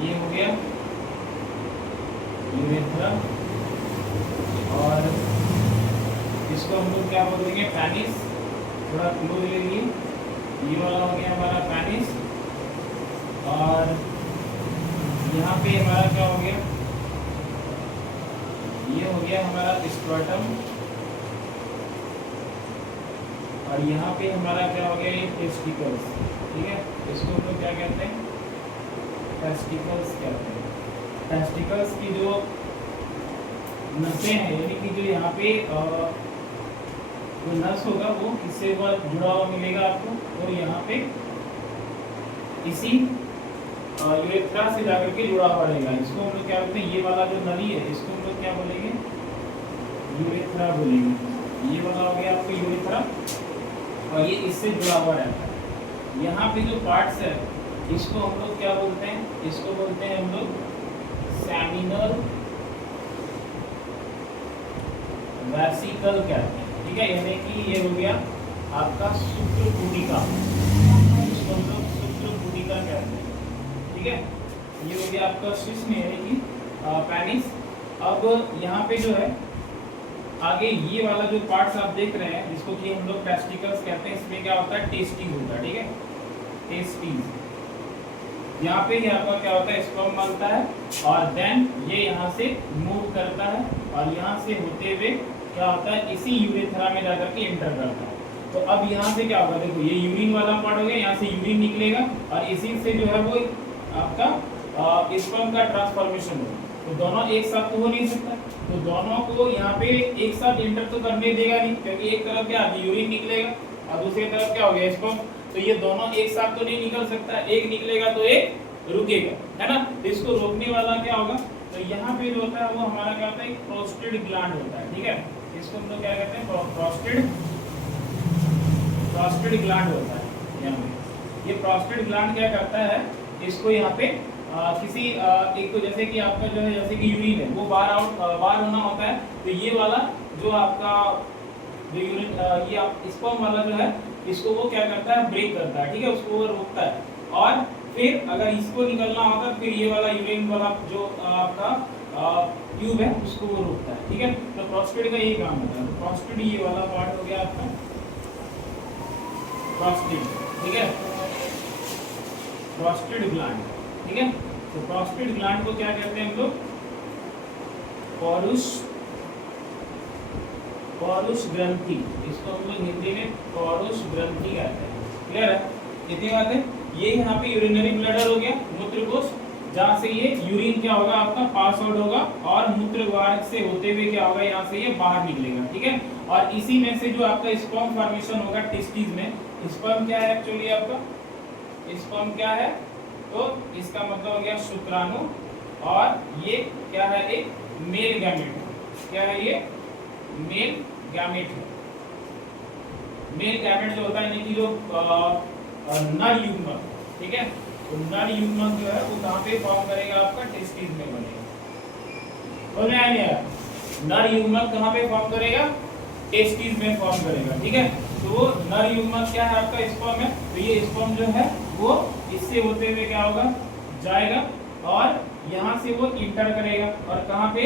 ये हो गया यूरेथ्रा, और इसको हम लोग क्या बोल देंगे, पेनिस। थोड़ा क्लोज ले लिए, ये वाला हो गया हमारा पेनिस, और यहाँ पे हमारा क्या हो गया, ये हो गया हमारा स्ट्रोटम, और यहाँ पे हमारा क्या हो गया, ये टेस्टिकल्स। ठीक है, इसको हम लोग क्या कहते हैं, टेस्टिकल्स कहते हैं। टेस्टिकल्स की जो नसें हैं, यानी कि जो यहाँ पे जो नस होगा वो किससे जुड़ा हुआ मिलेगा आपको, तो यहाँ पे इसी यूरेथ्रा से जाकर के जुड़ा हुआ रहेगा। इसको हम लोग क्या बोलते हैं, ये वाला जो नली है इसको हम लोग क्या बोलेंगे, यूरेथ्रा बोलेंगे। ये वाला हो गया आपको यूरेथ्रा, और ये इससे जुड़ा हुआ रहता है। यहाँ पे जो पार्ट्स है इसको हम लोग क्या बोलते हैं, इसको बोलते हैं हम लोग सेमिनल वेसिकल कहते हैं। ठीक है, यानी कि ये हो गया आपका सूत्रपुटिका, इसको हम लोग सूत्रपुटिका कहते हैं। ठीक है, ये हो गया आपका शिश्न यानी कि पेनिस। अब यहाँ पे जो है आगे ये वाला जो पार्ट्स आप देख रहे हैं जिसको कि हम लोग टेस्टिकल्स कहते हैं, इसमें क्या होता है, टेस्टीज होता है। ठीक है, टेस्टीज। यहाँ पे ये आपका क्या होता है, स्पर्म बनता है, और देन ये यहाँ से मूव करता है, और यहाँ से होते हुए क्या होता है, इसी यूरेथ्रा में जाकर के एंटर करता है। तो अब यहाँ से क्या होगा, देखो ये यूरिन वाला पार्ट हो गया, यहाँ से यूरिन निकलेगा, और इसी से जो है वो आपका स्पर्म का ट्रांसफॉर्मेशन होगा। तो दोनों एक साथ तो हो नहीं सकता, तो दोनों को यहाँ पे एक साथ एंटर तो करने देगा नहीं, क्योंकि एक तरफ क्या यूरिन निकलेगा और दूसरी तरफ क्या हो गया, स्पर्म। तो ये दोनों एक साथ तो नहीं निकल सकता, एक निकलेगा तो एक रुकेगा, है ना। तो इसको रोकने वाला क्या होगा, तो यहाँ पे जो होता है वो हमारा क्या होता है, एक प्रोस्टेट ग्लैंड होता है। ठीक है, इसको हम लोग क्या कहते हैं, प्रोस्टेट ग्लैंड होता है। यहाँ पे ये प्रोस्टेट ग्लैंड क्या करता है, इसको यहाँ पे किसी एक, तो जैसे कि आपका जो है, जैसे कि यूरिन है वो बाहर होना होता है, तो ये वाला जो आपका जो यूरिन ये स्पर्म वाला जो है इसको वो क्या करता है, ब्रेक करता है। ठीक है, उसको वो रोकता है, और फिर अगर इसको निकलना होता है फिर ये वाला यूरिन वाला जो आपका ट्यूब है उसको वो रोकता है। ठीक है, तो प्रोस्टेट का यही काम होता है। तो प्रोस्टेट ये वाला पार्ट हो गया आपका प्रोस्टेट। ठीक है, प्रोस्टेट ग्लैंड। ठीक है, तो प्रोस्टेट ग्लैंड को क्या कहते हैं हम लोग, पौरुष ग्रंथि। इसको हम लोग हिंदी में पौरुष ग्रंथि कहते हैं। क्लियर है, इतनी बात है। ये यहाँ पे यूरिनरी ब्लैडर हो गया, मूत्रकोश, जहाँ से ये यूरिन क्या होगा आपका पास आउट होगा, और मूत्रवाहिनी से होते हुए क्या होगा, यहाँ से ये बाहर निकलेगा। ठीक है, और इसी में से जो आपका स्पर्म फॉर्मेशन होगा टेस्टिस में। स्पर्म क्या है एक्चुअली आपका, स्पर्म क्या है, तो इसका मतलब हो गया शुक्राणु, और ये क्या है, एक मेल गैमेट। क्या है ये, मेल गैमेट है। मेल गैमेट जो होता है यानी कि जो नर युग्मक। ठीक है, तो नर युग्मक जो है वो कहाँ पे फॉर्म करेगा, आपका टेस्टिस में बनेगा। बोल रहे हैं, नर युग्मक कहाँ पे फॉर्म करेगा, टेस्टिस में फॉर्म करेगा। ठीक है, तो नर युग्मक क्या है आपका, स्पर्म है। तो ये स्पर्म जो है वो इससे होते हुए क्या होगा, जाएगा, और यहाँ से वो इंटर करेगा, और कहाँ पे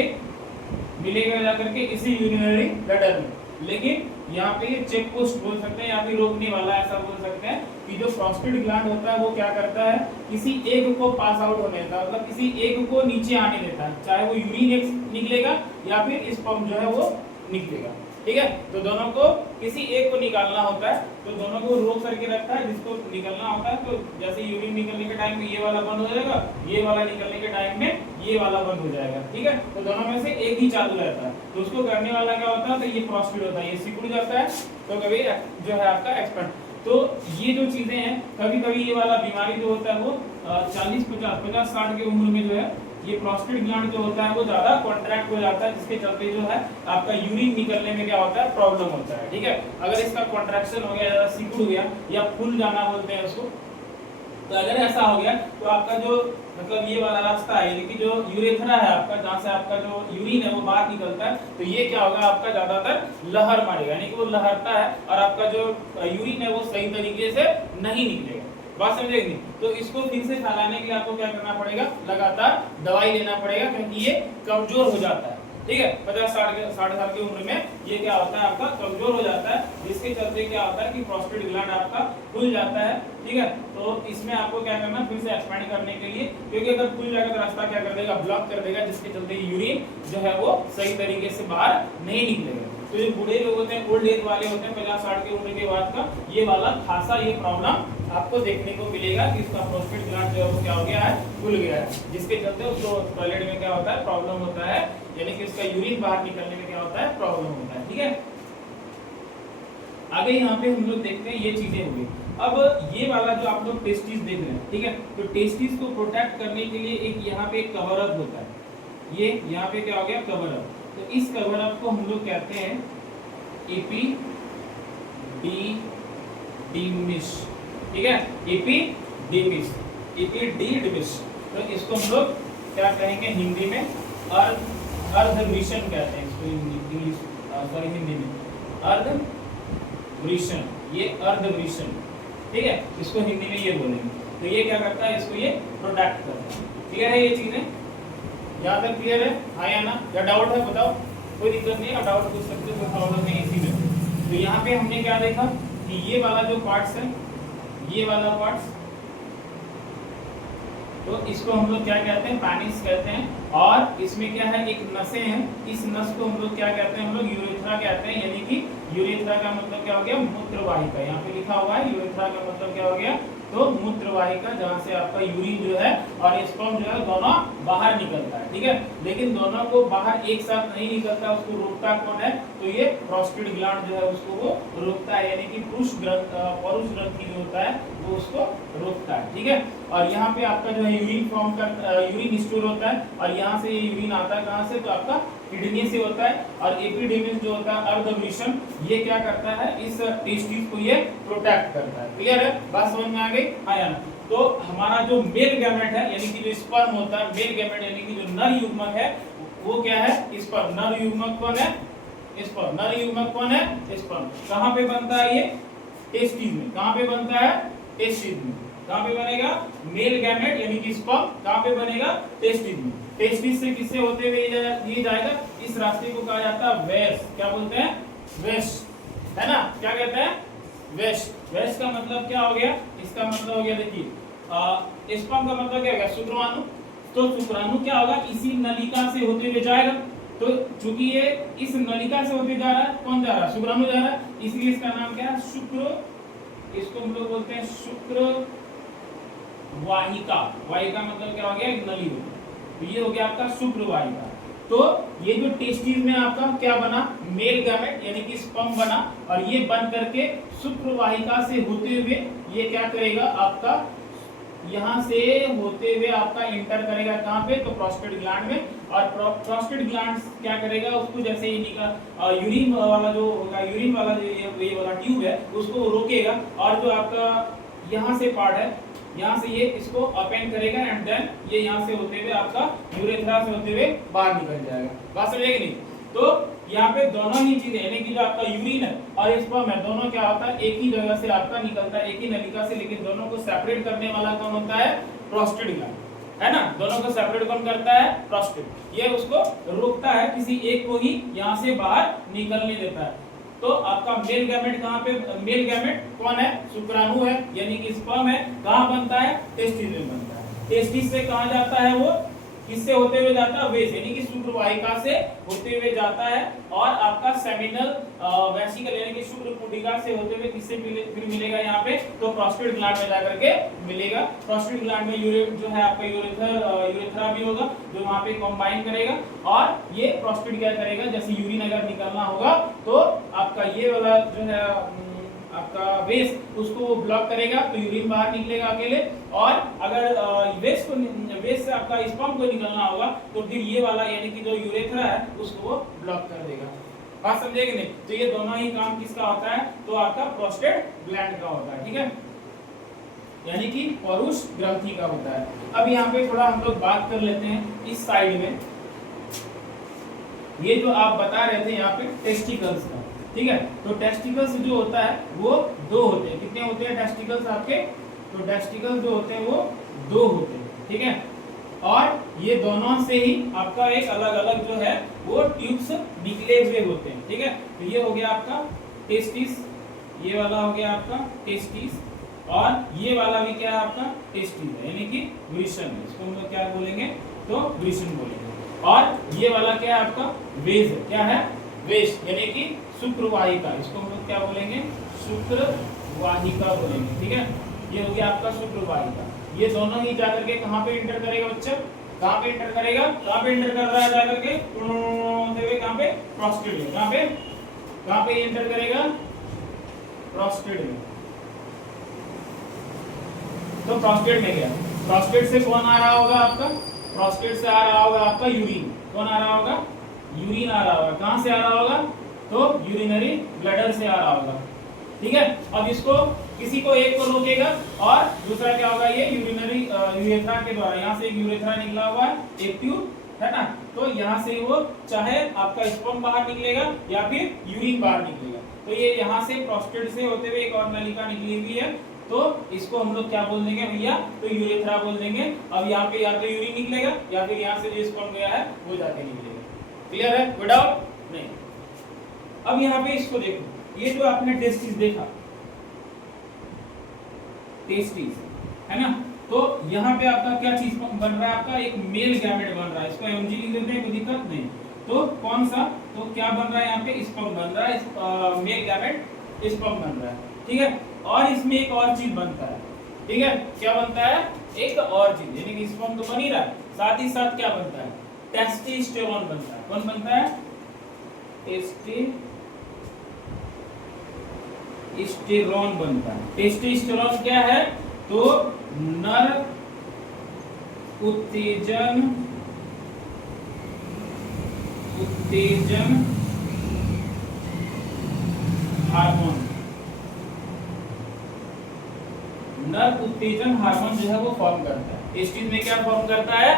मिलेगा जाकर के, इसी यूरिनरी ब्लैडर में। लेकिन यहाँ पे ये चेक पोस्ट बोल सकते हैं, या फिर रोकने वाला ऐसा बोल सकते हैं कि जो प्रोस्टेट ग्लैंड होता है वो क्या करता है, किसी एक को पास आउट होने देता है, मतलब किसी एक को नीचे आने देता है, चाहे वो यूरिन निकलेगा या फिर स्पर्म जो है वो निकलेगा। ठीक है, तो दोनों को किसी एक को निकालना होता है, तो दोनों को रोक करके रखता है। जिसको निकलना होता है, तो जैसे यूरिन निकलने के टाइम में ये वाला बंद हो जाएगा, ये वाला निकलने के टाइम में ये वाला बंद हो जाएगा। ठीक है, तो दोनों में से एक ही चालू रहता है। तो उसको करने वाला क्या होता है, तो ये प्रोस्टेट होता है, ये सिकुड़ जाता है, तो कभी जो है आपका एक्सपेंड। तो ये जो चीजें हैं, कभी कभी ये वाला बीमारी जो होता है वो 40-50-60 की उम्र में जो है ये प्रोस्टेट ग्लैंड जो होता है वो ज्यादा कॉन्ट्रैक्ट हो जाता है, जिसके चलते जो है आपका यूरिन निकलने में क्या होता है, प्रॉब्लम होता है। ठीक है, अगर इसका कॉन्ट्रैक्शन हो गया, ज्यादा सिकुड़ गया, या फूल जाना बोलते हैं उसको, तो अगर ऐसा हो गया तो आपका जो मतलब ये वाला रास्ता है, यानी कि जो यूरेथ्रा है आपका, जहाँ से आपका जो यूरिन है वो बाहर निकलता है, तो ये क्या होगा आपका ज्यादातर लहर मारेगा, यानी कि वो लहरता है, और आपका जो यूरिन है वो सही तरीके से नहीं निकलेगा। बात समझे कि नहीं? तो इसको फिर से फैलाने के लिए आपको क्या करना पड़ेगा, लगातार दवाई लेना पड़ेगा, क्योंकि ये कमजोर हो जाता है। ठीक है, 50-60 साल की उम्र में ये क्या होता है, आपका कमजोर हो जाता है, जिसके चलते क्या होता है कि प्रोस्टेट ग्लैंड आपका खुल जाता है। ठीक है, तो इसमें आपको क्या करना, फिर से एक्सपेंड करने के लिए, क्योंकि अगर खुल जाएगा तो रास्ता क्या कर देगा, ब्लॉक कर देगा, जिसके चलते यूरिन जो है वो सही तरीके से बाहर नहीं निकलेगा। तो जो बूढ़े लोग होते हैं, ओल्ड एज वाले होते हैं, 50-60 की उम्र के बाद का, ये वाला खासा ये प्रॉब्लम आपको देखने को मिलेगा कि इसका प्रोस्टेट ग्लैंड जो है वो क्या हो गया है, खुल गया है, जिसके चलते उसको टॉयलेट में क्या होता है, प्रॉब्लम होता है, यानी कि उसका यूरिन बाहर निकलने में क्या होता है, प्रॉब्लम होता है। ठीक है, आगे यहाँ पे हम लोग देखते हैं ये चीजें होंगी। अब ये वाला जो आप लोग टेस्टिस देख रहे हैं, ठीक है, तो टेस्टिस को प्रोटेक्ट करने के लिए एक यहाँ पे कवर अप होता है, ये यहाँ पे क्या हो गया, कवर अप। तो इस कवर अप को हम लोग कहते हैं एपिडिडिमिस। ठीक है, एपिडिडिमिस, एपिडिडिमिस। तो इसको हम लोग क्या कहेंगे हिंदी में, अर्धवृषण कहते हैं इसको, इंग्लिश सॉरी हिंदी में अर्धवृषण, ये अर्धवृषण। ठीक है, इसको हिंदी में ये बोलेंगे। तो ये क्या करता है, इसको ये प्रोटेक्ट करता है। क्लियर है ये चीजें, यहाँ तक क्लियर है, हाँ या ना, या डाउट है बताओ, कोई दिक्कत नहीं है, डाउट पूछ सकते हो, कोई प्रॉब्लम नहीं इसी में। तो यहाँ पे हमने क्या देखा कि ये वाला जो पार्ट्स है, ये वाला पार्ट्स, तो इसको हम लोग क्या कहते हैं, पेनिस कहते हैं, और इसमें क्या है, एक नसें हैं, इस नस को हम लोग क्या कहते हैं, हम लोग यूरेथ्रा कहते हैं, यानी कि यूरेथ्रा का मतलब क्या हो गया, मूत्रवाहिका। यहाँ पे लिखा हुआ है यूरेथ्रा का मतलब क्या हो गया, तो मूत्रवाहिका, जहाँ से आपका यूरिन जो है और स्पर्म जो है दोनों बाहर निकलता है। ठीक है, लेकिन दोनों को बाहर एक साथ नहीं निकलता, उसको रोकता कौन है, तो ये प्रोस्टेट ग्लैंड जो है उसको वो रोकता है, यानी कि परुष ग्रंथि जो होता है वो उसको रोकता है। ठीक है, और यहाँ पे आपका जो है यूरिन फॉर्म कर, यूरिन स्टोर होता है, और यहाँ से ये यूरिन आता है कहाँ से, तो आपका किडनी से होता है। और एपिडिडिमिस जो होता है अर्धवृषण, ये क्या करता है, इस टेस्टिस को ये प्रोटेक्ट करता है। क्लियर है, बात समझ में आ गई, हाँ या ना? तो हमारा जो मेल गैमेट है, यानी कि जो स्पर्म होता है, मेल गैमेट यानी कि जो नर युग्मक है, वो क्या है, स्पर्म। नर युग्मक कौन है, स्पर्म। नर युग्मक कौन है, स्पर्म। कहाँ पे बनता है ये, टेस्टिस में। कहाँ पे बनता है, टेस्टिस में। कहाँ पे बनेगा, मेल गैमेट यानी कि स्पर्म कहाँ पे बनेगा, टेस्टिस में। टेस्टिस से किससे होते हुए ये जाएगा, इस रास्ते को कहा जाता है वेस। क्या बोलते हैं, वेस, है ना, क्या कहते हैं, वेस। वेस का मतलब क्या हो गया, इसका मतलब हो गया, देखिए स्पर्म का मतलब क्या हो गया, शुक्राणु। तो शुक्राणु क्या होगा, इसी नलिका से होते हुए जाएगा। तो चूंकि ये इस नलिका से होते जा रहा है, कौन जा रहा है, शुक्राणु जा रहा है, इसलिए इसका नाम क्या है, शुक्र। इसको हम लोग बोलते हैं शुक्र वाहिका। वाहिका मतलब क्या हो गया, एक नली हो। तो ये हो गया आपका शुक्र वाहिका। तो ये जो टेस्टिस में आपका क्या बना, मेल गैमेट यानी कि स्पर्म बना, और ये बन करके शुक्र वाहिका से होते हुए ये क्या करेगा, आपका यहाँ से होते हुए आपका इंटर करेगा कहाँ पे, तो प्रोस्टेट ग्लैंड में। और प्रोस्टेट ग्लैंड क्या करेगा, उसको जैसे ही यूरिन वाला जो होगा, यूरिन वाला जो ये वाला ट्यूब है उसको रोकेगा, और जो आपका यहाँ से पार्ट है, यहाँ से ये इसको ओपन करेगा, एंड देन ये यहाँ से होते हुए आपका यूरेथ्रा से होते हुए बाहर निकल जाएगा। बात समझे कि नहीं? तो यहाँ पे दोनों ही चीजें, यानी कि जो आपका यूरिन है और स्पर्म है, दोनों क्या होता है, एक ही जगह से आपका निकलता है, एक ही नलिका से, लेकिन दोनों को सेपरेट करने वाला कौन होता है, प्रोस्टेट ग्लैंड, है ना। दोनों को सेपरेट कौन करता है, प्रोस्टेट। ये उसको रोकता है, किसी एक को ही यहाँ से बाहर निकलने देता है। तो आपका मेल गैमेट कहाँ पे, मेल गैमेट कौन है, शुक्राणु है, यानी कि स्पर्म है। कहाँ बनता है, टेस्टिस में बनता है। टेस्टिस से कहाँ जाता है, वो किससे होते हुए जाता है, वेस यानी कि शुक्र वाहिका से होते हुए जाता है, और आपका सेमिनल वेसिकल यानी कि शुक्र पुटिका से होते हुए किससे फिर मिलेगा यहाँ पे, तो प्रोस्टेट ग्लैंड में जाकर के मिलेगा। प्रोस्टेट ग्लैंड में जो है आपका यूरेथ्रा भी होगा, जो वहाँ पे कंबाइन करेगा, और ये प्रोस्टेट क्या करेगा, जैसे यूरिन अगर निकलना होगा तो आपका ये वाला जो है आपका वेस, उसको वो ब्लॉक करेगा, तो यूरिन बाहर निकलेगा अकेले। और अगर वेस से आपका स्पर्म को निकलना होगा तो फिर ये वाला यानी कि जो यूरेथ्रा है उसको वो ब्लॉक कर देगा। बात समझे कि नहीं? तो ये दोनों ही काम किसका होता है, तो आपका प्रोस्टेट ग्लैंड का होता है। ठीक है, यानी कि परुष ग्रंथि का होता है। अब यहाँ पे थोड़ा हम लोग बात कर लेते हैं इस साइड में, ये जो आप बता रहे थे यहाँ पे टेस्टिकल्स का। ठीक है, तो टेस्टिकल्स जो होता है वो दो होते हैं। कितने होते हैं टेस्टिकल्स आपके, तो टेस्टिकल जो होते हैं वो 2 होते हैं, ठीक है। और ये दोनों से ही आपका एक अलग अलग जो है वो ट्यूब्स निकले हुए होते हैं, ठीक है। तो ये हो गया आपका टेस्टिस, ये वाला हो गया आपका टेस्टिस, और ये वाला भी क्या है आपका टेस्टिस है, यानी कि वृषण है। इसको हम लोग क्या बोलेंगे, तो वृषण बोलेंगे। और ये वाला क्या है आपका वेज है, क्या है वेज, यानी कि शुक्रवाहिका। इसको हम लोग क्या बोलेंगे, शुक्रवाहिका बोलेंगे, ठीक है। ये हो गया आपका शुक्रवाहिका। ये दोनों ही जाकर के कहां पे एंटर करेगा बच्चा, कहां पे एंटर करेगा, कहां पे एंटर कर रहा है जाकर के कहां पे, प्रोस्टेट में। कहां पे एंटर करेगा, प्रोस्टेट में। तो प्रोस्टेट में गया, प्रोस्टेट से कौन आ रहा होगा आपका, प्रोस्टेट से आ रहा होगा आपका यूरिन। कौन आ रहा होगा, यूरिन आ रहा होगा। कहां से आ रहा होगा, तो यूरिनरी ब्लैडर से आ रहा होगा, ठीक है। अब इसको किसी को एक को रोकेगा और दूसरा क्या होगा, ये यूरिनरी यूरेथ्रा के द्वारा, यहाँ से एक यूरेथ्रा निकला हुआ है, एक ट्यूब है ना, तो यहाँ से वो चाहे आपका स्पर्म बाहर निकलेगा या फिर यूरिन बाहर निकलेगा। तो ये यहाँ से प्रोस्टेट से होते हुए एक और नलिका निकली हुई है, तो इसको हम लोग क्या बोल देंगे भैया, तो यूरेथ्रा बोल देंगे। अब यहाँ पे या तो यूरिन निकलेगा या फिर यहाँ से जो स्पर्म गया है वो जाके निकलेगा। क्लियर है, कोई डाउट नहीं। अब यहाँ पे इसको देखो, ये जो आपने टेस्टिस देखा, टेस्टिस है ना, तो यहाँ पे आपका क्या चीज बन रहा है, आपका एक मेल गैमेट बन रहा है। इसको एमजी लिख देते हैं, कोई दिक्कत नहीं। तो कौन सा, तो क्या बन रहा है यहाँ पे, स्पर्म बन रहा है, मेल गैमेट स्पर्म बन रहा है, ठीक है। और इसमें एक और चीज बनता है, ठीक है। क्या बनता है, एक और चीज, यानी कि स्पर्म तो बन ही रहा है, साथ ही साथ क्या बनता है, टेस्टोस्टेरोन बनता है। कौन बनता है, टेस्टोस्टेरोन बनता है। टेस्टोस्टेरोन क्या है, तो नर उत्तेजन हार्मोन, नर उत्तेजन हार्मोन जो है वो फॉर्म करता है। टेस्टिस में क्या फॉर्म करता है,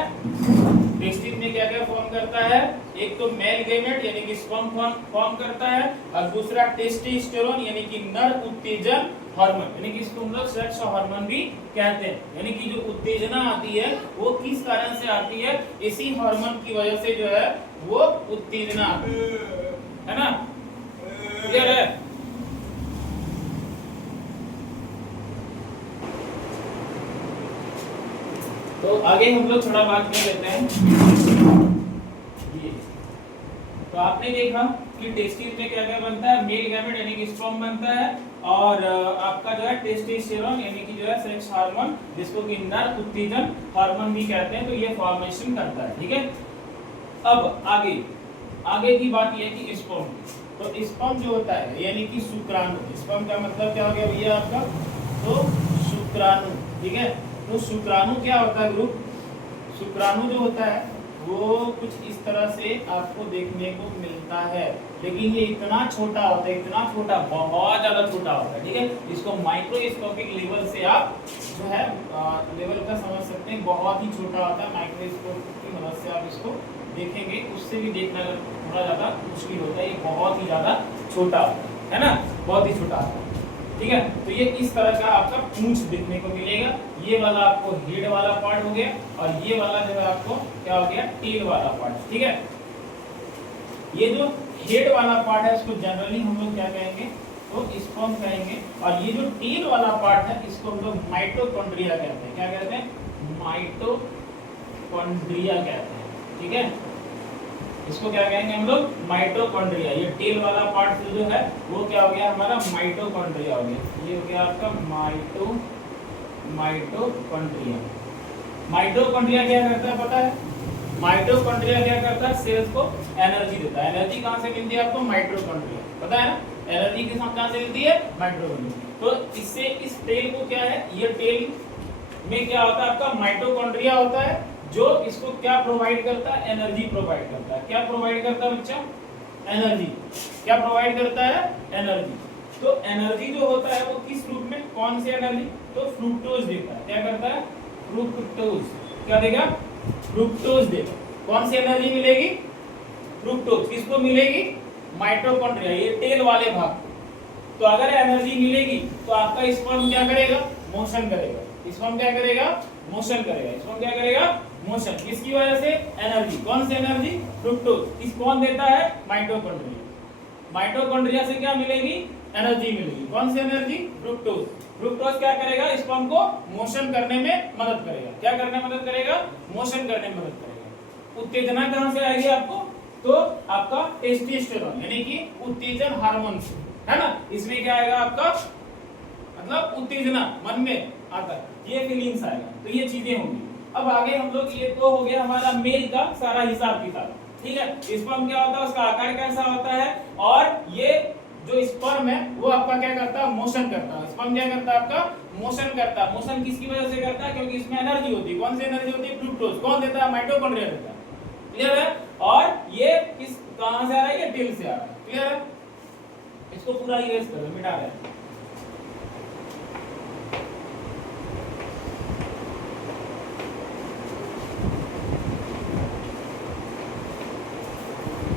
टेस्टिस में क्या क्या फॉर्म करता है, एक तो मेल गैमेट यानी कि स्पर्म फॉर्म करता है, और दूसरा टेस्टोस्टेरोन यानी कि नर उत्तेजन हार्मोन, यानी कि इसको हम लोग सेक्स हार्मोन भी कहते हैं। यानी कि जो उत्तेजना आती है वो किस कारण से आती है, इसी हार्मोन की वजह से जो है वो उत्तेजना आती है ना। क्लियर है, तो आगे हम लोग थोड़ा बात कर लेते हैं। ये तो आपने देखा कि टेस्टिस में क्या क्या बनता है, मेल गैमेट यानी कि स्पर्म बनता है, और आपका जो है टेस्टोस्टेरोन यानी कि जो है सेक्स हार्मोन, जिसको कि नर उत्तेजन हार्मोन भी कहते हैं, तो ये फॉर्मेशन करता है, ठीक है। अब आगे की बात ये है कि स्पर्म, तो स्पर्म जो होता है यानी कि शुक्राणु, स्पर्म का मतलब क्या हो गया भैया आपका, तो शुक्राणु, ठीक है। तो शुक्राणु क्या होता है ग्रुप, शुक्राणु जो होता है वो कुछ इस तरह से आपको देखने को मिलता है, लेकिन ये इतना छोटा होता है, इतना छोटा, बहुत ज्यादा छोटा होता है, ठीक है। इसको माइक्रोस्कोपिक लेवल से आप जो है लेवल का समझ सकते हैं, बहुत ही छोटा होता है। माइक्रोस्कोप की मदद से आप इसको देखेंगे, उससे भी देखना थोड़ा ज्यादा मुश्किल होता है, ये बहुत ही ज्यादा छोटा होता है ना, बहुत ही छोटा होता है, ठीक है। तो ये इस तरह का आपका पूंछ देखने को मिलेगा। ये वाला आपको हेड वाला पार्ट हो गया, और ये वाला जो है आपको क्या हो गया, टेल वाला पार्ट, ठीक है। ये जो हेड वाला पार्ट है इसको जनरली हम लोग क्या कहेंगे, तो स्पर्म कहेंगे, और ये जो टेल वाला पार्ट है इसको हम लोग माइटोकॉन्ड्रिया कहते हैं। क्या कहते हैं, माइटोकॉन्ड्रिया कहते हैं, ठीक है। इसको क्या कहेंगे हम लोग, माइटोकॉन्ड्रिया। ये टेल वाला पार्ट जो है वो क्या हो गया हमारा, माइटोकॉन्ड्रिया हो गया। ये हो गया आपका माइटोकॉन्ड्रिया। माइटोकॉन्ड्रिया क्या करता है पता है, माइटोकॉन्ड्रिया क्या करता है, सेल्स को एनर्जी देता है। एनर्जी कहाँ से मिलती है आपको, माइटोकॉन्ड्रिया, पता है ना, एनर्जी किस कहाँ से मिलती है, माइटोकॉन्ड्रिया। तो इससे इस टेल को क्या है, ये टेल में क्या होता है आपका माइटोकॉन्ड्रिया होता है, जो इसको क्या प्रोवाइड करता है, एनर्जी प्रोवाइड करता है। क्या प्रोवाइड करता है बच्चा, एनर्जी। क्या प्रोवाइड करता है, एनर्जी। तो एनर्जी जो होता है वो किस रूप में, कौन सी एनर्जी, तो फ्रुक्टोज देता है। क्या करता है, फ्रुक्टोज। क्या देगा, फ्रुक्टोज देगा। कौन सी एनर्जी मिलेगी, फ्रुक्टोज। किसको मिलेगी, माइटोकॉन्ड्रिया, ये टेल वाले भाग। तो अगर एनर्जी मिलेगी तो आपका स्पर्म क्या करेगा, मोशन करेगा, स्पर्म क्या करेगा, मोशन करेगा, स्पर्म क्या करेगा, मोशन। किसकी वजह से, एनर्जी, कौन सी एनर्जी, फ्रुक्टोज। इस कौन देता है, माइटोकॉन्ड्रिया। माइटोकॉन्ड्रिया से क्या मिलेगी, एनर्जी मिलेगी, कौन सी एनर्जी, फ्रुक्टोज। फ्रुक्टोज क्या करेगा, स्पर्म को मोशन करने में मदद करेगा, क्या करने में मदद करेगा, मोशन करने में मदद करेगा। उत्तेजना कहां से आएगी आपको, तो आपका टेस्टोस्टेरोन यानी कि उत्तेजन हार्मोन से, है ना। इसमें क्या आएगा आपका, मतलब उत्तेजना मन में आता है, ये फीलिंग्स आएगा, तो ये चीजें होंगी। अब आगे हम लोग, ये तो हो गया हमारा मेल का सारा हिसाब किताब, ठीक है। स्पर्म क्या होता है, उसका आकार कैसा होता है, और ये जो स्पर्म है वो आपका क्या करता है, मोशन करता है। स्पर्म क्या करता है, आपका मोशन करता है। मोशन किसकी वजह से करता है, क्योंकि इसमें एनर्जी होती है, कौन सी एनर्जी होती है, फ्रुक्टोज। कौन देता है, माइटोकॉन्ड्रिया देता है, क्लियर है। और ये किस, कहां से आ रहा है, ये टेल से आ रहा है, क्लियर है। इसको पूरा इरेज कर दो, मिटा रहे हैं।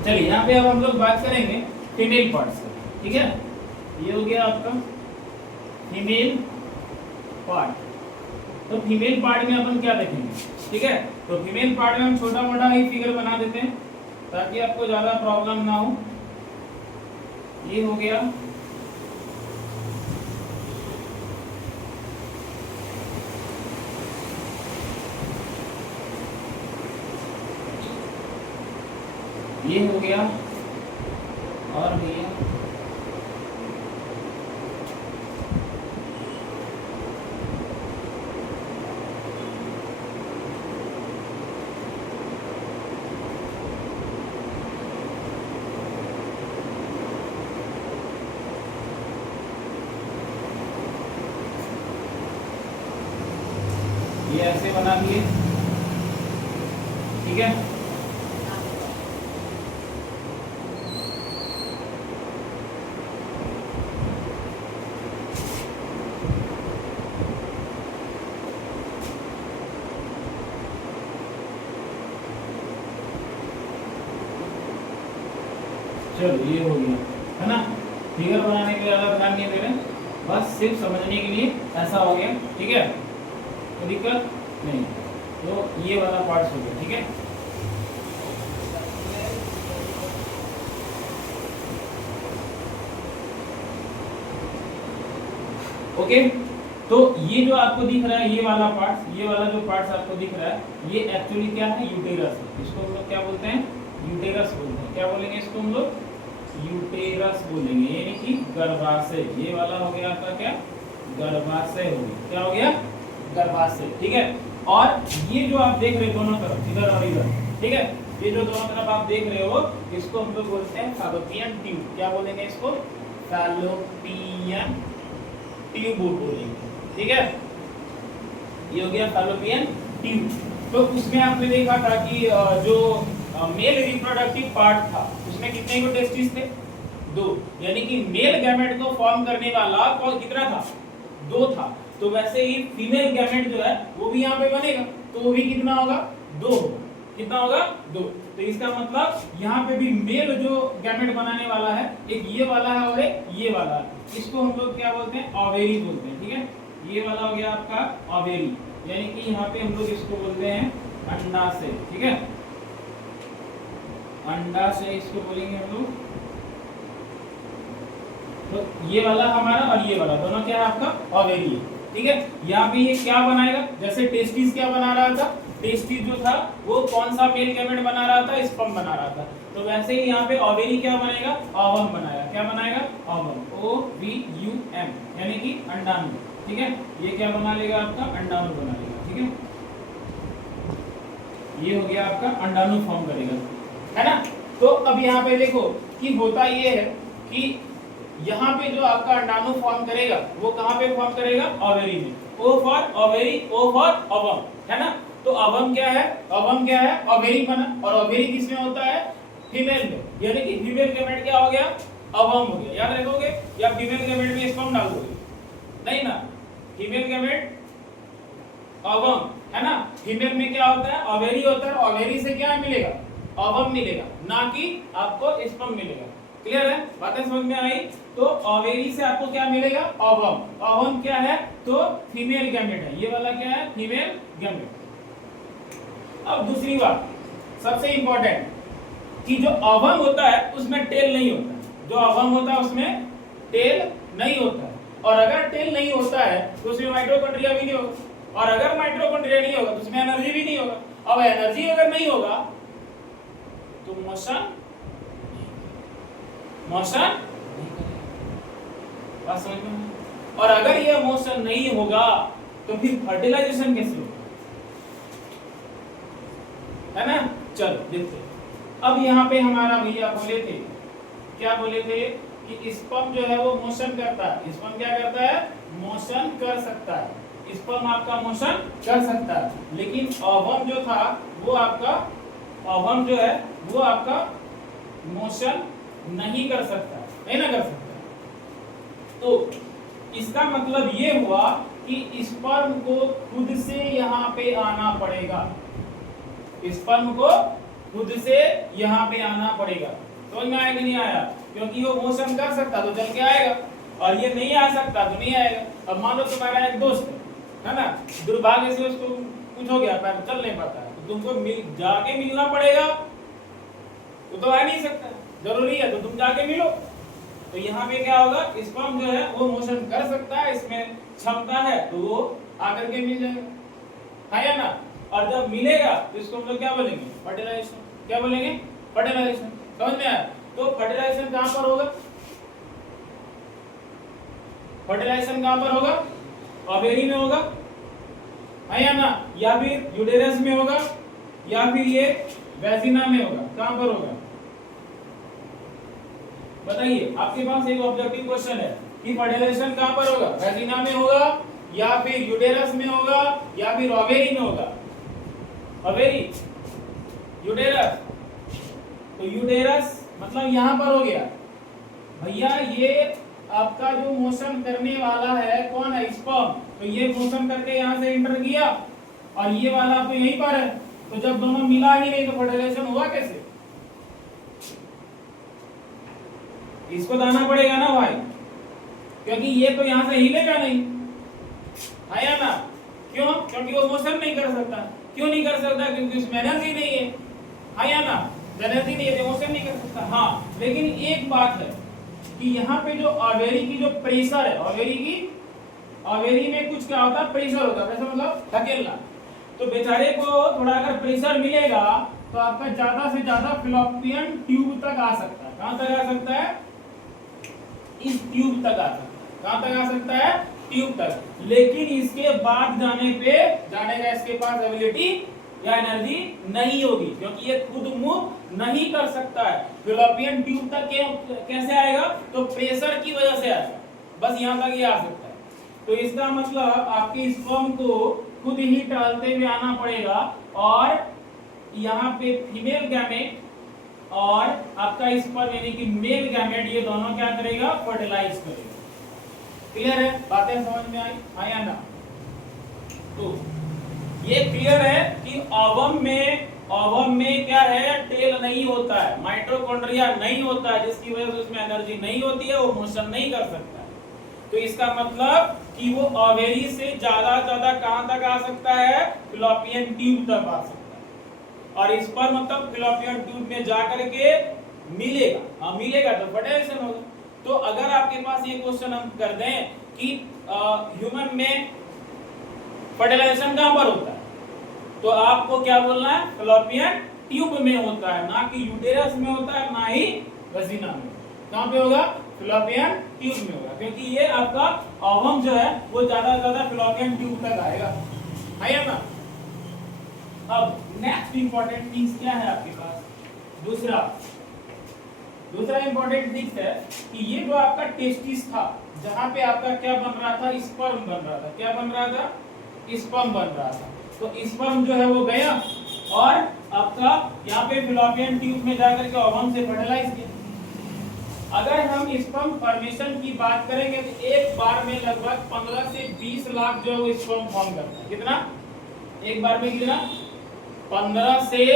चलिए यहाँ पे अब हम लोग बात करेंगे फीमेल पार्ट्स की, ठीक है। ये हो गया आपका फीमेल पार्ट। तो फीमेल पार्ट में अपन क्या देखेंगे, ठीक है। तो फीमेल पार्ट में हम छोटा मोटा ही फिगर बना देते हैं ताकि आपको ज्यादा प्रॉब्लम ना हो। ये हो गया ये हो गया, और भैया ये ऐसे बना दिए, ठीक है। चलो ये हो गया, है ना। फिगर बनाने के लिए ज्यादा ध्यान नहीं दे रहे, बस सिर्फ समझने के लिए ऐसा हो गया, ठीक है। कोई दिक्कत नहीं। तो ये वाला पार्ट हो गया, ठीक है। ओके, तो ये जो आपको दिख रहा है, ये वाला पार्ट, ये वाला जो पार्ट आपको दिख रहा है, ये एक्चुअली क्या है, यूटेरस है। इसको हम लोग क्या बोलते हैं, यूटेरस बोलते हैं। क्या बोलेंगे इसको हम लोग, यूटेरस बोलेंगे, यानी कि गर्भाशय। ये वाला हो गया आपका क्या, गर्भाशय हो गया, क्या हो गया, गर्भाशय, ठीक है। और ये जो आप देख रहे हो दोनों तरफ, इधर और इधर, ठीक है, ये जो दोनों तरफ आप देख रहे हो, इसको हम लोग बोलते हैं फैलोपियन ट्यूब। क्या बोलेंगे इसको, फैलोपियन ट्यूब बोलेंगे, ठीक है। ये हो गया फैलोपियन ट्यूब। तो उसमें आपने देखा था कि जो मेल रिप्रोडक्टिव पार्ट था, उसमें कितने को टेस्टिस थे, 2, यानी कि मेल गैमेट को फॉर्म करने वाला कौन, कितना था, 2 था। तो वैसे ही फीमेल गैमेट जो है वो भी यहाँ पे बनेगा, तो वो भी कितना होगा, 2। कितना होगा, 2। तो इसका मतलब यहाँ पे भी मेल जो गैमेट बनाने वाला है, एक ये वाला है और एक ये वाला है। इसको हम लोग क्या बोलते हैं, ओवेरी बोलते हैं, ठीक है। ये वाला हो गया आपका ओवेरी, यानी कि यहाँ पे हम लोग इसको बोलते हैं अंडाशय, ठीक है। अंडाशय इसको बोलेंगे हम लोग। तो ये वाला हमारा और ये वाला दोनों क्या है, आपका ओवेरी है, ठीक है। यहाँ पे ये क्या बनाएगा, जैसे टेस्टिस क्या बना रहा था, टेस्टिस जो था वो कौन सा मेल गैमेट बना रहा था, स्पर्म बना रहा था। तो वैसे ही यहाँ पे ओवेरी क्या बनेगा, ओवम बनाएगा। क्या बनाएगा, ओवम, OVUM, यानी कि अंडाणु, ठीक है। ये क्या बना लेगा, आपका अंडाणु बना लेगा, ठीक है। ये हो गया आपका अंडाणु फॉर्म करेगा, है ना। तो अब यहाँ पे देखो कि होता ये है कि यहाँ पे जो आपका अंडाणु फॉर्म करेगा वो कहाँ पे फॉर्म करेगा, ओवेरी में। O for ovary, O for ovum, है ना। तो ओवम क्या है, ओवम क्या है, ओवेरी बना। और ओवेरी किसमें होता है, फीमेल में, यानी कि फीमेल गैमेट क्या हो गया, ओवम हो गया। याद रखोगे, या फीमेल गैमेट में स्पर्म डाल दोगे, नहीं ना, फीमेल गैमेट ओवम, है ना। फीमेल में क्या होता है, ओवेरी होता है। ओवेरी से क्या मिलेगा, ओवम मिलेगा, ना कि आपको स्पर्म मिलेगा, क्लियर है, बातें समझ में आई। तो ओवेरी से आपको क्या मिलेगा, ओवम। ओवम क्या है, तो फीमेल गैमेट है, ये वाला क्या है, फीमेल गैमेट। अब दूसरी बात सबसे इंपॉर्टेंट कि जो ओवम होता है उसमें टेल नहीं होता है, जो ओवम होता है उसमें टेल नहीं होता है, और अगर टेल नहीं होता है तो उसमें माइटोकॉन्ड्रिया भी नहीं होगा, और अगर माइटोकॉन्ड्रिया नहीं होगा तो उसमें एनर्जी भी नहीं होगा। अब एनर्जी अगर नहीं होगा तो मोशन बात समझ में, और अगर ये मोशन नहीं होगा तो फिर फर्टिलाइजेशन कैसे होगा, है ना। चलो देखते हैं। अब यहाँ पे हमारा भैया बोले थे, क्या बोले थे कि स्पर्म जो है वो मोशन करता है। स्पर्म क्या करता है, मोशन कर सकता है, स्पर्म आपका मोशन कर सकता है, लेकिन ओवम जो था वो आपका, ओवम जो है वो आपका मोशन नहीं कर सकता, नहीं ना कर सकता। तो इसका मतलब ये हुआ कि स्पर्म को खुद से यहाँ पे आना पड़ेगा, स्पर्म को खुद से यहाँ पे आना पड़ेगा। समझ में आया कि नहीं आया, क्योंकि वो मोशन कर सकता तो चल के आएगा, और ये नहीं आ सकता तो नहीं आएगा। अब मान लो तुम्हारा एक दोस्त है ना, दुर्भाग्य से उसको कुछ हो गया, पैर चल नहीं पाता है, तो तुमको जाके मिलना पड़ेगा, वो तो आ नहीं सकता, जरूरी है तो तुम जाके मिलो। तो यहाँ पे क्या होगा, स्पर्म जो है वो मोशन कर सकता है, इसमें क्षमता है, तो वो आकर के मिल जाएगा, है ना। और जब मिलेगा तो इसको हम लोग क्या बोलेंगे, फर्टिलाइजेशन। क्या बोलेंगे, फर्टिलाइजेशन। समझ में आया। तो फर्टिलाइजेशन कहां पर होगा, फर्टिलाइजेशन कहां पर होगा, ओवेरी में होगा, है या ना, या फिर यूटेरस में होगा, या फिर ये वैजिना में होगा, कहां पर होगा बताइए। आपके पास एक ऑब्जेक्टिव क्वेश्चन है कि फर्टिलाइजेशन कहां पर होगा, वैजिना में होगा, या फिर यूटेरस में होगा, या फिर ओवेरी में होगा। ओवेरी, यूटेरस, तो यूटेरस मतलब यहां पर हो गया भैया। ये आपका जो मोशन करने वाला है कौन है, स्पर्म, तो ये मोशन करके यहां से एंटर किया, और ये वाला तो यहीं पर है, तो जब दोनों मिला ही नहीं तो फर्टिलाइजेशन हुआ कैसे, इसको दाना पड़ेगा ना भाई, क्योंकि ये तो यहां से हिलेगा नहीं, है या ना। क्यों, क्योंकि वो मोशन नहीं कर सकता। क्यों नहीं कर सकता, क्योंकि उसमें एनर्जी नहीं है या ना, एनर्जी नहीं है तो मोशन नहीं कर सकता। हाँ, लेकिन एक बात है कि यहाँ पे जो ओवेरी की जो प्रेशर है, ओवेरी में कुछ क्या होता है, प्रेशर होता है, प्रेशर मतलब धकेलना। तो बेचारे को थोड़ा अगर प्रेशर मिलेगा तो आपका ज्यादा से ज्यादा फिलोपियन ट्यूब तक आ सकता है। कहां तक आ सकता है, इस ट्यूब तक आ सकता है। कहां तक आ सकता है, ट्यूब तक। लेकिन इसके बाद जाने का इसके पास एबिलिटी या एनर्जी नहीं होगी, क्योंकि ये खुद मूव नहीं कर सकता है। फिलोपियन ट्यूब तक कैसे आएगा, तो प्रेशर की वजह से आएगा, बस यहां तक ये आ सकता है। तो इसका मतलब आपके स्पर्म को खुद ही टहलते हुए आना पड़ेगा, और यहाँ पे फीमेल गैमेट और आपका स्पर्म यानी कि मेल गैमेट, ये दोनों क्या करेगा, फर्टिलाइज करेगा। क्लियर है, बातें समझ में आई, आया ना। तो ये क्लियर है कि ओवम में क्या है, टेल नहीं होता है, माइटोकॉन्ड्रिया नहीं होता है, जिसकी वजह से उसमें एनर्जी नहीं होती है, वो मोशन नहीं कर सकता है। तो इसका मतलब कि वो ओवेरी से ज्यादा कहां तक आ सकता है, फिलोपियन ट्यूब तक आ सकता है, और स्पर्म मतलब फिलोपियन ट्यूब में जाकर के मिलेगा, मिलेगा तो फर्टिलाइजेशन होगा। तो अगर आपके पास ये क्वेश्चन हम कर दें कि ह्यूमन में फर्टिलाइजेशन कहां पर होता है, तो आपको क्या बोलना है, फिलोपियन ट्यूब में होता है, ना कि यूटेरस में होता है, ना ही वजीना में। कहां पे होगा, फिलोपियन ट्यूब में होगा, क्योंकि ये आपका ओवम जो है वो ज्यादा से ज्यादा फिलोपियन ट्यूब तक आएगा, है ना। अब नेक्स्ट इंपॉर्टेंट थिंग्स क्या है आपके पास, दूसरा इंपॉर्टेंट थिंग्स है कि ये जो आपका टेस्टिस था, जहां पे आपका क्या बन रहा था, स्पर्म बन रहा था। क्या बन रहा था, स्पर्म बन रहा था। तो स्पर्म जो है वो गया और आपका यहाँ पे फिलोपियन ट्यूब में जाकर के ओवम से फर्टिलाइज किया। अगर हम स्पर्म फॉर्मेशन की बात करेंगे तो एक बार में लगभग 15 से 20 लाख जो है वो स्पर्म फॉर्म करता है। कितना, एक बार में कितना, 15 से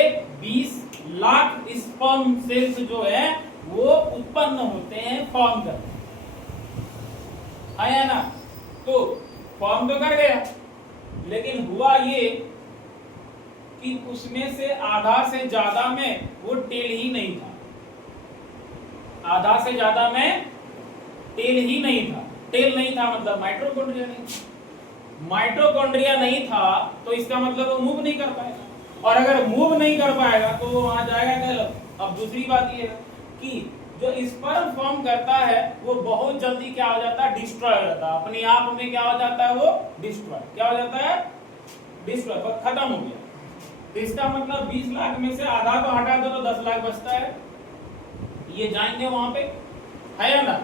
20 लाख स्पर्म सेल्स जो है वो उत्पन्न होते हैं फॉर्म करते हैं, आया ना। तो फॉर्म तो कर गया, लेकिन हुआ ये कि उसमें से आधा से ज्यादा में वो टेल ही नहीं था, आधा से ज्यादा में टेल ही नहीं था। टेल नहीं था मतलब माइटोकॉन्ड्रिया नहीं था। माइटोकॉन्ड्रिया नहीं था तो इसका मतलब वो मूव नहीं कर पाएगा, और अगर मूव नहीं कर पाएगा तो वो वहां जाएगा कैलप। अब दूसरी बात ये है कि जो स्पर्म फॉर्म करता है वो बहुत जल्दी क्या हो जाता है, डिस्ट्रॉय हो जाता है, अपने आप में क्या हो जाता है, वो डिस्ट्रॉय, क्या हो जाता है, डिस्ट्रॉय, खत्म हो गया। तो इसका मतलब 20 लाख में से आधा को हटा दो तो 10 लाख बचता है, ये जाएंगे वहां पे, है ना।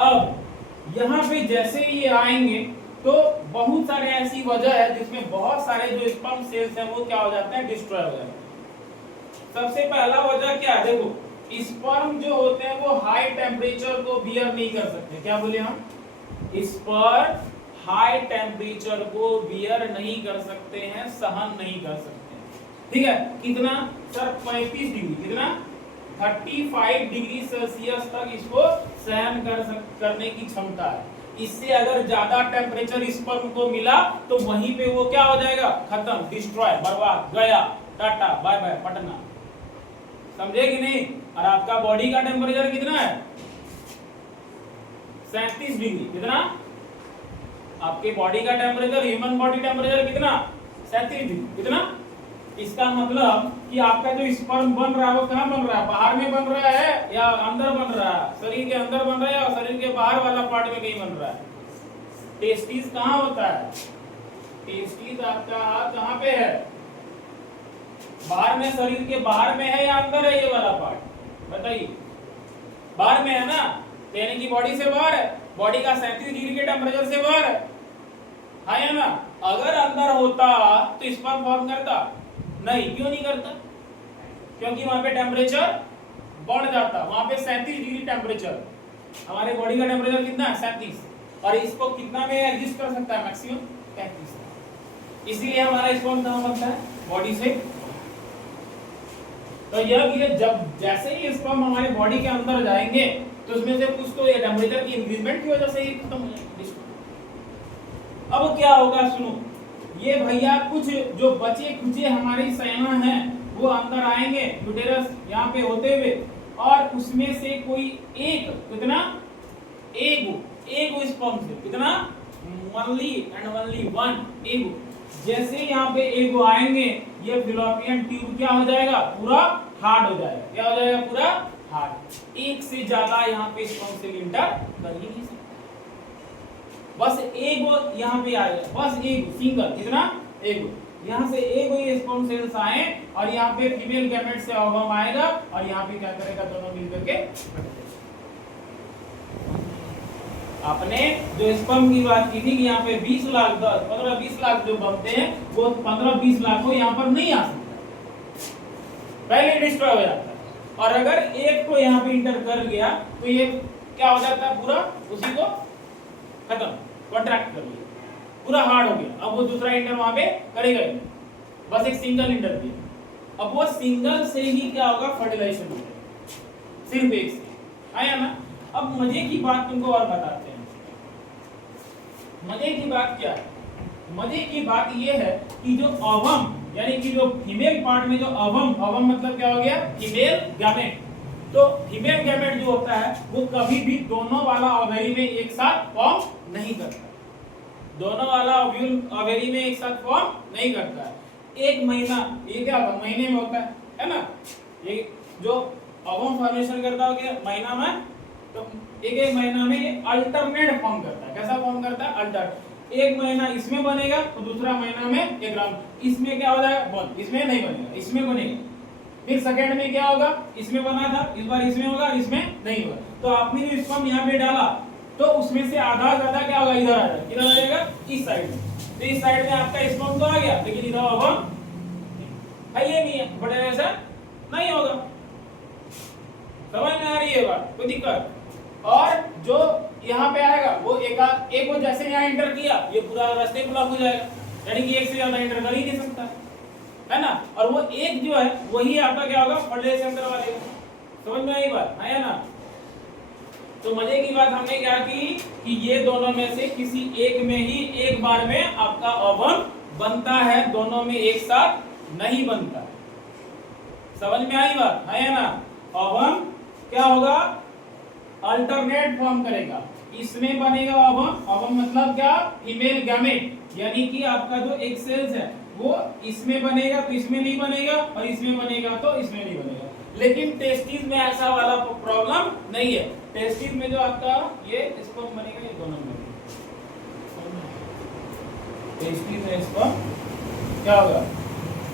अब यहाँ पे जैसे ही ये आएंगे तो बहुत सारे ऐसी वजह है जिसमें बहुत सारे जो स्पर्म सेल्स हैं वो क्या हो जाते हैं, डिस्ट्रॉय हो जाते हैं। सबसे पहला वजह क्या है, देखो स्पर्म जो होते हैं वो हाई टेम्परेचर को बियर नहीं कर सकते। क्या बोले हम, स्पर्म हाई टेम्परेचर को बियर नहीं कर सकते हैं, सहन नहीं कर सकते हैं, ठीक है। कितना सर, 35 डिग्री, कितना 35 डिग्री सेल्सियस तक इसको सहन करने की क्षमता है। इससे अगर ज्यादा टेम्परेचर स्पर्म को मिला तो वहीं पे वो क्या हो जाएगा, खत्म, डिस्ट्रॉय, बर्बाद, गया, टाटा बाय बाय पटना, समझे कि नहीं। और आपका बॉडी का टेम्परेचर कितना है, 37 डिग्री, कितना आपके बॉडी का टेम्परेचर, ह्यूमन बॉडी टेम्परेचर कितना, 37 डिग्री, कितना। इसका मतलब कि आपका जो स्पर्म बन रहा है वो कहाँ बन रहा है, बाहर में बन रहा है या अंदर बन रहा है, शरीर के अंदर बन रहा है या शरीर के बाहर वाला पार्ट में कहीं बन रहा है। टेस्टिस कहाँ होता है, टेस्टिस आपका कहाँ पे है, बाहर में, शरीर के बाहर में है या अंदर है, ये वाला पार्ट बताइए, बाहर में है ना, यानी कि बॉडी से बाहर है, बॉडी का 37 डिग्री के टेम्परेचर से बाहर है या ना। अगर अंदर होता तो स्पर्म फॉर्म करता नहीं, क्यों नहीं करता, क्योंकि वहां पे टेम्परेचर बढ़ जाता, वहां पे 37 डिग्री टेम्परेचर, हमारे बॉडी का टेम्परेचर कितना है 37, और इसको कितना में एडजस्ट कर सकता है, मैक्सिमम 33। इसीलिए हमारा स्पर्म कहां बनता है, बॉडी से। तो यह भी है, जब जैसे ही स्पर्म हमारे बॉडी के अंदर जाएंगे तो उसमें से कुछ तो ये टेम्परेचर की इंक्रीजमेंट की वजह से ही खत्म हो जाएंगे। अब क्या होगा, सुनो, ये भैया कुछ जो बचे खुचे हमारी सेना है वो अंदर आएंगे यूटेरस यहाँ पे होते हुए, और उसमें से कोई एक, कितना, एगो स्पर्म से, कितना, ओनली एंड ओनली वन एगो। जैसे यहाँ पे एगो आएंगे ये फिलोपियन ट्यूब क्या हो जाएगा, पूरा हार्ड हो जाएगा, क्या हो जाएगा, पूरा हार्ड। एक से ज्यादा यहाँ पे स्पर्म सेल इंटर कर ही नहीं सकते, बस एगो यहाँ पे आएगा, बस एक सिंगल, कितना, एगो। यहाँ से एगो ये स्पर्म सेल्स आए और यहाँ पे फीमेल गैमेट से ओवम आएगा और यहाँ पे क्या करेगा, दोनों मिलकर के। आपने जो स्पर्म की बात की थी कि यहाँ पे 20 लाख 15-20 लाख जो बनते हैं वो 15-20 लाख को यहाँ पर नहीं आ सकता, पहले डिस्ट्रॉय हो जाता है। और अगर एक को यहाँ पे इंटर कर गया तो ये क्या हो जाता है, पूरा उसी को खत्म, कॉन्ट्रैक्ट कर लिया, पूरा हार्ड हो गया। अब वो दूसरा इंटर वहां पे करेगा ही, बस एक सिंगल इंटर दिया। अब वो सिंगल से ही क्या होगा, फर्टिलाइजेशन हो जाएगा, सिर्फ एक से, आया ना। अब मजे की बात तुमको और बताते हैं। मजे की बात क्या है, मजे की बात ये है कि जो ओवम यानी कि जो फीमेल पार्ट में जो ओवम मतलब क्या हो गया, फीमेल गैमेट। तो फीमेल गैमेट जो होता है वो कभी भी दोनों वाला ओवेरी में एक साथ फॉर्म नहीं करता, दोनों वाला ओवेरी में एक साथ फॉर्म नहीं करता है। एक महीना, ये क्या होता है, महीने में होता है ना, ये जो ओवम फॉर्मेशन करता हो गया महीना में, तो एक महीना में ये अल्टरनेट फॉर्म करता है। कैसा फॉर्म करता है, अल्टर, एक महीना इसमें बनेगा तो दूसरा महीना में एक राउंड, इसमें क्या हो जाएगा, बंद, इसमें नहीं बनेगा, इसमें बनेगा, फिर सेकंड में क्या होगा, इसमें बना था, इस बार इसमें होगा, इसमें नहीं होगा। तो आपने जो स्पर्म यहाँ पे डाला तो उसमें से आधा ज्यादा क्या होगा, इधर आ जाएगा, किधर आ जाएगा, इस साइड में। तो इस साइड में आपका स्पर्म तो आ गया, लेकिन इधर ओवम है ये नहीं है, बट ऐसा नहीं होगा। समझ में आ रही है बात, कोई दिक्कत। और जो यहाँ पे आएगा वो एक वो जैसे यहाँ इंटर किया ये पूरा रास्ते ब्लॉक हो जाएगा, यानी कि एक से ज्यादा इंटर कर ही नहीं सकता, है ना। और वो एक जो है वही आपका क्या होगा, फर्टिलाइजेशन करवा देगा। समझ में आई बात, आया ना? तो मजे की बात हमने क्या की कि ये दोनों में से किसी एक में ही एक बार में आपका ओवम बनता है, दोनों में एक साथ नहीं बनता। समझ में आई बात, है ना? ओवम क्या होगा, अल्टरनेट फॉर्म करेगा। इसमें बनेगा ओवम, ओवम मतलब क्या, फीमेल गैमेट, यानी कि आपका जो एक सेल्स है वो इसमें बनेगा तो इसमें नहीं बनेगा, और इसमें बनेगा तो इसमें नहीं बनेगा। लेकिन टेस्टिस में ऐसा वाला प्रॉब्लम नहीं है। टेस्टिस में जो आपका ये स्पर्म बनेगा, ये दोनों में टेस्टिस में स्पर्म क्या होगा,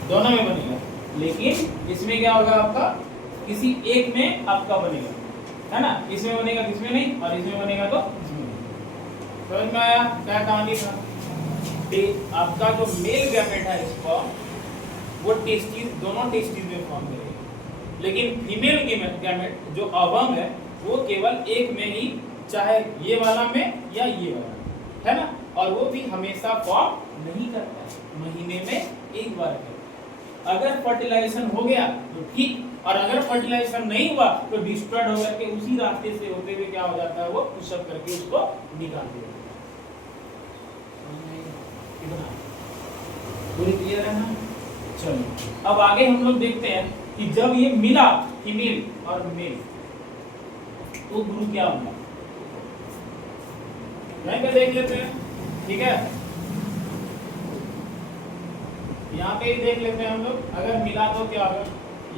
दोनों में बनेगा। लेकिन इसमें क्या होगा, आपका किसी एक में आपका बनेगा, है ना? इसमें बनेगा तो इसमें नहीं, और इसमें बनेगा तो इसमें नहीं। समझ में आया क्या कहानी था? आपका जो मेल गैमेट है स्पर्म वो टेस्टिस, दोनों टेस्टिस में फॉर्म करेगा। लेकिन फीमेल गैमेट जो ओवम है वो केवल एक में ही, चाहे ये वाला में या ये वाला, है ना? और वो भी हमेशा फॉर्म नहीं करता है, महीने में एक बार करता है। अगर फर्टिलाइजेशन हो गया तो ठीक, और अगर फर्टिलाइजेशन नहीं हुआ तो डिस्ट्रॉयड होकर के उसी रास्ते से होते हुए क्या हो जाता है, वो पुशअप करके उसको निकाल देता है। पूरी क्लियर है ना? चलो अब आगे हम लोग देखते हैं कि जब ये मिला फीमेल और मेल तो गुरु क्या होगा, यहीं पे देख लेते हैं, ठीक है? यहाँ पे ही देख लेते हैं हम लोग, अगर मिला तो क्या होगा।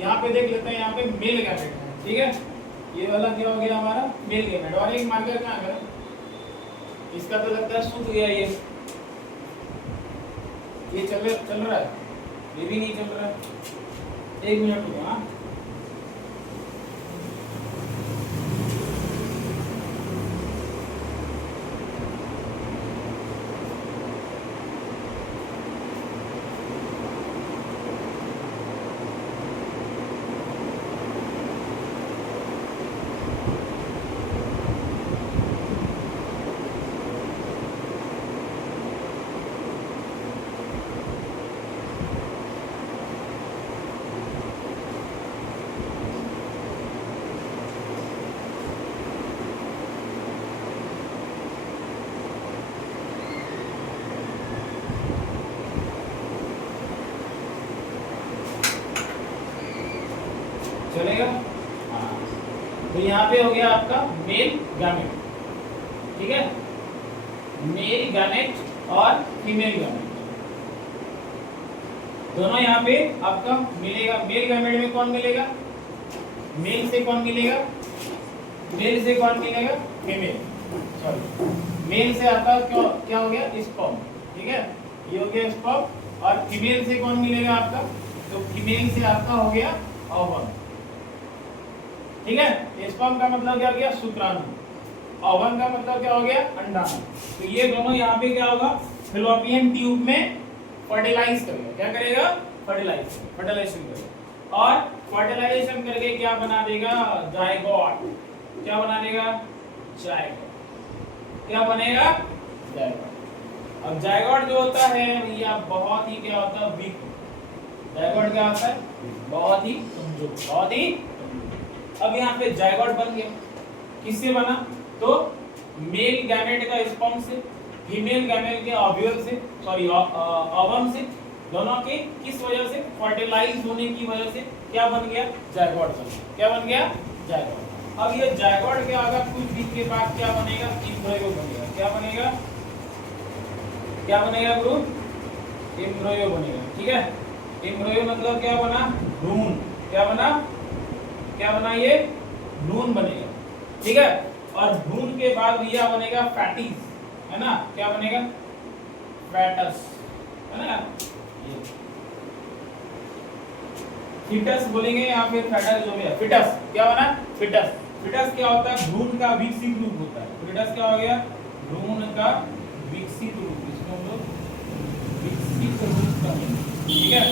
यहाँ पे देख लेते हैं, यहाँ पे मेल गैमेट है, ठीक है? ये वाला क्या हो गया हमारा मेल गैमेट, और एक मार्कर कहाँ गया, इसका तो लगता है सूख गया, ये चल रहा है, ये भी नहीं चल रहा है। एक मिनट रुको, हाँ चलेगा। हाँ तो यहाँ पे हो गया आपका मेल गैमेट, ठीक है? मेल गैमेट और फीमेल गैमेट दोनों यहाँ पे आपका मिलेगा। मेल गैमेट में कौन मिलेगा, मेल से कौन मिलेगा, मेल से कौन मिलेगा, फीमेल, सॉरी मेल से आता क्या हो गया, स्पर्म, ठीक है? ये हो गया स्पर्म, और फीमेल से कौन मिलेगा आपका, तो फीमेल से आपका हो गया ओवम, ठीक है? स्पर्म का मतलब क्या हो गया, शुक्राणु, ओवम का मतलब क्या हो गया, अंडाणु। तो ये दोनों यहाँ पे क्या होगा, फैलोपियन ट्यूब में फर्टिलाइज करेगा। क्या करेगा, फर्टिलाइजेशन करेगा, और फर्टिलाइजेशन करके क्या बना देगा, जायगोट। क्या बना देगा, जायगोट। क्या बनेगा, जायगोट। अब जायगोट जो होता है भैया बहुत ही क्या होता है, वीक। जायगोट क्या होता है, बहुत ही कमजोर, बहुत ही। अब यहाँ पे जायगोट बन गया, किससे बना, तो मेल गैमेट का स्पर्म से, फीमेल गैमेट के ओव्यूल से, सॉरी ओवम से, दोनों के किस वजह से, फर्टिलाइज होने की वजह से क्या बन गया, जायगोट बन गया। क्या बन गया, जायगोट। अब ये जायगोट के आगे कुछ दिन के बाद क्या बनेगा, एम्ब्रियो बनेगा। क्या बनेगा, क्या बनेगा गुरु, एम्ब्रियो बनेगा, ठीक है? एम्ब्रियो मतलब क्या बना, भ्रूण। क्या बना, क्या बना, ये भ्रूण बनेगा, ठीक है? और भ्रूण के बाद भैया बनेगा फैटिस, है ना? क्या बनेगा, फैटस, है ना? ये फीटस बोलेंगे या फिर फैटस जो भी है, फीटस। क्या बना, फीटस। फीटस क्या होता है, भ्रूण का विकसित रूप होता है। फीटस क्या हो गया, भ्रूण का विकसित रूप, इसको हम लोग विकसित रूप कहेंगे, ठीक है?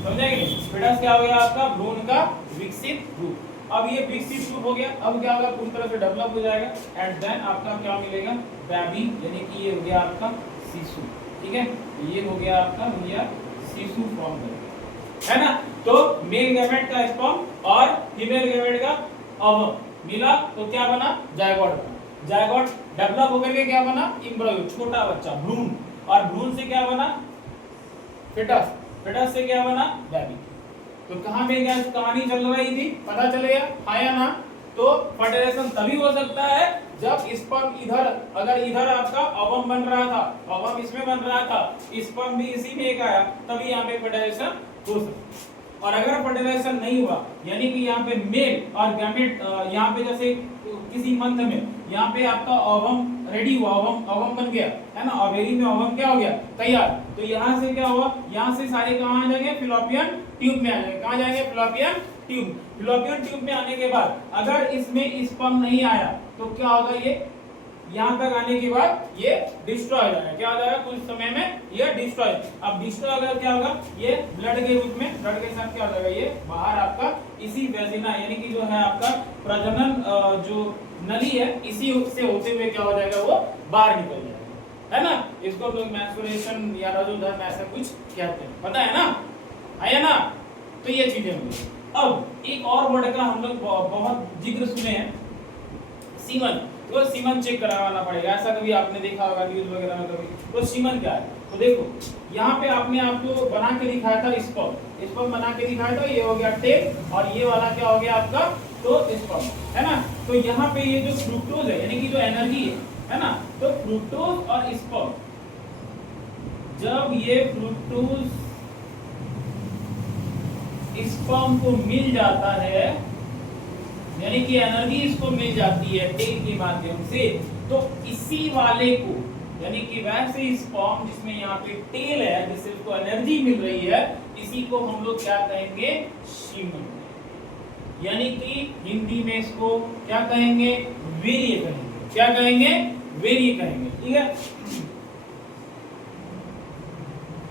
समझेंगे? फीटस क्या हो गया आपका, भ्रूण का विकसित रूप। अब ये विकसित रूप हो गया, अब क्या होगा, पूरी तरह से डेवलप हो जाएगा, एंड देन आपका क्या मिलेगा, बेबी, यानी कि ये हो गया आपका शिशु, ठीक है? ये हो गया आपका भैया शिशु फॉर्म करेगा, है ना? तो मेल गैमेट का स्पर्म और फीमेल गैमेट का ओवम मिला तो क्या बना, जायगोट बना। जायगोट डेवलप होकर के क्या बना, एम्ब्रियो, छोटा बच्चा, भ्रूण, और भ्रूण से क्या बना, फिटस, फिटस से क्या बना, बेबी। तो कहां पे क्या कहानी चल रही थी, पता चल गया, हाँ या ना। तो फर्टिलाइजेशन तभी हो सकता है जब स्पर्म इधर, अगर इधर आपका ओवम बन रहा था, ओवम इसमें बन रहा था, स्पर्म भी इसी में एक आया, तभी यहाँ पे फर्टिलाइजेशन हो सकता है। और अगर फर्टिलाइजेशन नहीं हुआ, यानी कि यहाँ पे मेल और गैमेट, यहाँ पे जैसे किसी मंथ में यहाँ पे आपका ओवम रेडी हुआ, ओवम ओवम बन गया है ना, ओवेरी में ओवम क्या हो गया, तैयार। तो यहाँ से क्या हुआ, यहाँ से सारे कहाँ आ जाएंगे, फिलोपियन ट्यूब में आ जाएंगे। कहाँ जाएंगे, फिलोपियन ट्यूब। फिलोपियन ट्यूब में आने के बाद अगर इसमें स्पर्म नहीं आया तो क्या होगा, ये यहाँ तक आने के बाद ये डिस्ट्रॉय हो जाएगा। क्या हो जाएगा, कुछ समय में ये डिस्ट्रॉय। अब डिस्ट्रॉय अगर क्या होगा, ये ब्लड के रूप में, ब्लड के साथ क्या हो जाएगा, ये बाहर आपका इसी वेजिना, यानी कि जो है आपका प्रजनन जो नली है, इसी से होते हुए क्या हो जाएगा, वो बाहर निकल जाएगा, है ना। इसको हम लोग मेंस्ट्रुएशन या रजोधर्म ऐसा कुछ कहते हैं, पता है ना, है ना। तो ये चीजें होंगी। अब एक और वर्ड का हम लोग बहुत जिक्र सुने हैं, सीमन। तो सीमन चेक कराना पड़ेगा, ऐसा कभी आपने देखा होगा न्यूज वगैरह में कभी। तो सीमन क्या है, तो देखो यहाँ पे आपने आपको बना के दिखाया था स्पर्म, स्पर्म बना के दिखाया था, ये हो गया टेल, और ये वाला क्या हो गया आपका, तो स्पर्म, है ना। तो यहाँ पे ये जो फ्रुक्टोज है, यानी कि जो एनर्जी है ना, तो फ्रुक्टोज और स्पर्म, जब ये फ्रुक्टोज स्पर्म को मिल जाता है, यानी कि एनर्जी इसको मिल जाती है टेल के माध्यम से, तो इसी वाले को, यानी कि वैसे स्पर्म जिसमें यहाँ पे टेल है, जिससे उसको एनर्जी मिल रही है, इसी को हम लोग क्या कहेंगे, सीमन। यानी कि हिंदी में इसको क्या कहेंगे, वीर्य कहेंगे। क्या कहेंगे, वीर्य कहेंगे, ठीक है।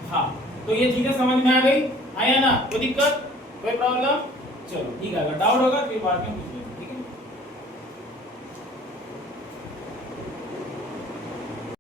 हाँ, तो ये चीजें समझ में आ गई, है ना, कोई दिक्कत, कोई प्रॉब्लम, चलो ठीक है। अगर डाउट होगा तो बाद में पूछ लेंगे।